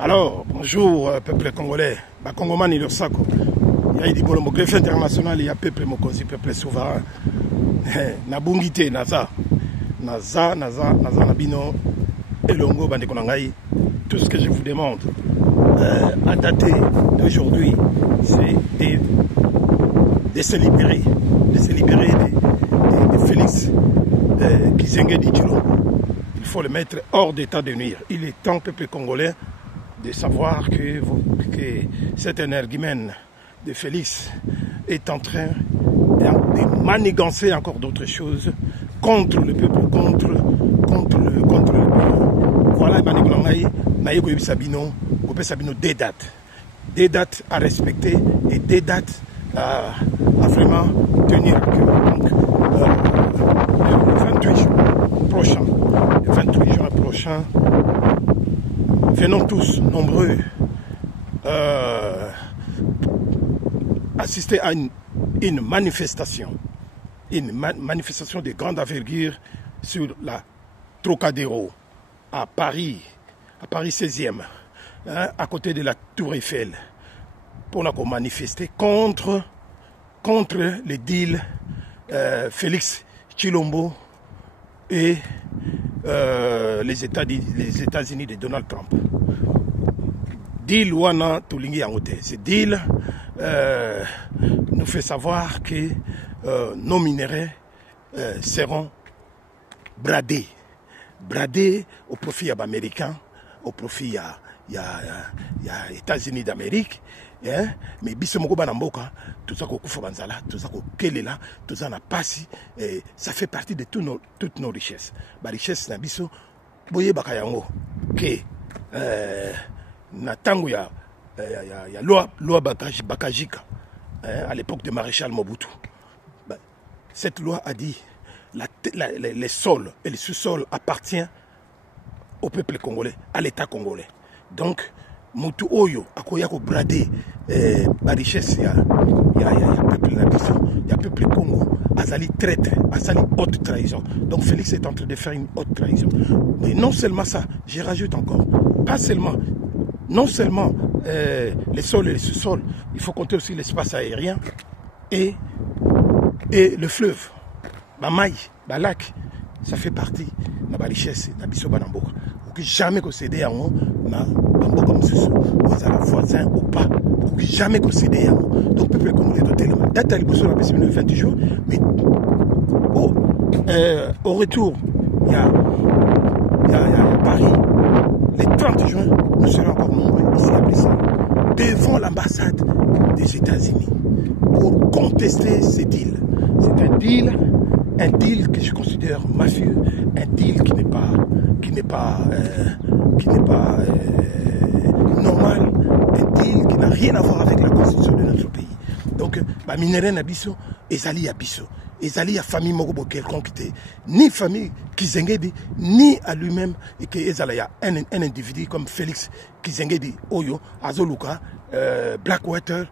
Alors, bonjour peuple congolais, Bakongomani il y a des bolombo greffe international, il y a peuple mokosi, peuple souverain. Nabungite naza nabino elongo bandeko nangai. Tout ce que je vous demande à dater d'aujourd'hui, c'est de se libérer, de Félix Tshisekedi Tshilombo. Il faut le mettre hors d'état de nuire. Il est temps, peuple congolais, de savoir que cet énergumène de Félix est en train de manigancer encore d'autres choses contre le peuple, contre le pays. Voilà, Sabino, des dates à respecter et des dates à vraiment tenir à cœur. Donc, le 28 juin prochain, venons tous nombreux assister à une manifestation de grande envergure sur la Trocadéro à Paris 16e, hein, à côté de la Tour Eiffel, pour manifester contre le deal Félix Tshilombo et les États-Unis de Donald Trump. Deal wana tolingi yangote. Ce deal nous fait savoir que nos minerais seront bradés au profit américain, au profit des États-Unis d'Amérique. Hein? Mais biso moko bana mboka tout ça kokufa banzala, tout ça kokelela, tout ça na pasi, ça fait partie de toutes nos richesses. Ba richesse na biso boye baka yango ke na tango ya loi Bakajika, à l'époque de Maréchal Mobutu. Cette loi a dit les sols et les sous-sols appartiennent au peuple congolais, à l'État congolais. Donc Mutu Oyo akoya ko brader la richesse ya peuple nabiso, ya peuple Congo, azali traître, azali haute trahison. Donc Félix est en train de faire une haute trahison. Mais non seulement ça, je rajoute encore, non seulement les sols et les sous-sols, il faut compter aussi l'espace aérien et le fleuve, Bamaï, Balak, ça fait partie de la richesse de Biso Banamboka. Jamais que céder à moi, voisin ou pas, jamais que céder à moi. Donc, peuple congolais de tellement. Date à l'ébauche, le 20 jours, mais au retour, il y a Paris. Les 30 juin, nous serons encore nombreux ici à Bruxelles, devant l'ambassade des États-Unis, pour contester ce deal. C'est un deal que je considère mafieux, un deal qui n'est pas normal, un deal qui n'a rien à voir avec la constitution de notre pays. Donc, minéré Nabiso, ezali Abiso, ezali a famille Mogobo quelconque, ni famille Tshisekedi, ni à lui-même, et que ezala un individu comme Félix Tshisekedi, Oyo, Azoluka, Blackwater,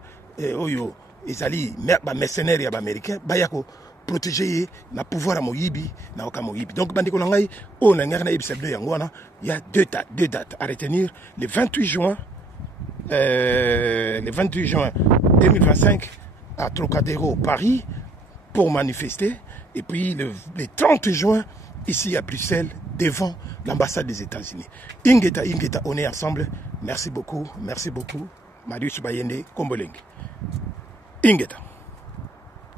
Oyo, ezali mercenaires et américains, bayako protéger le pouvoir à Moyibi, donc bandeko nangai o na ngana ibsebdo yangwana, il y a deux dates à retenir, le 28 juin 2025 à Trocadéro Paris pour manifester, et puis le 30 juin ici à Bruxelles devant l'ambassade des États-Unis. Ingeta on est ensemble. Merci beaucoup Marius Bayende Komboleng. Ingeta